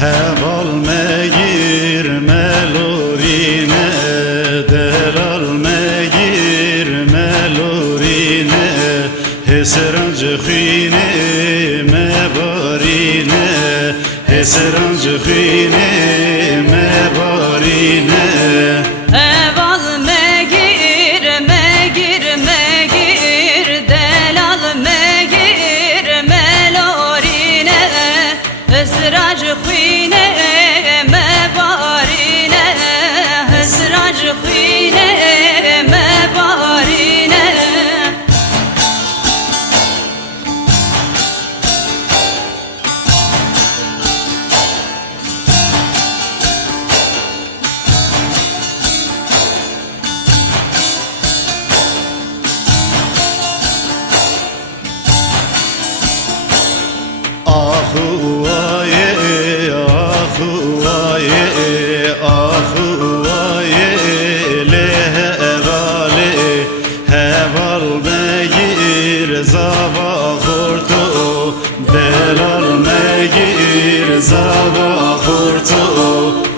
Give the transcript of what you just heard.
heval megir melorine, delal megir melorine, heserancı khine mebarine, heserancı khine mebarine. Heval megir megir megir, delal megir melorine, hesracı khine mebarine, hesracı khine mebarine. Ahu aye, ahu aye, ahu aye, lehe evale, heval megir zava khurtu, delal megir zava khurtu.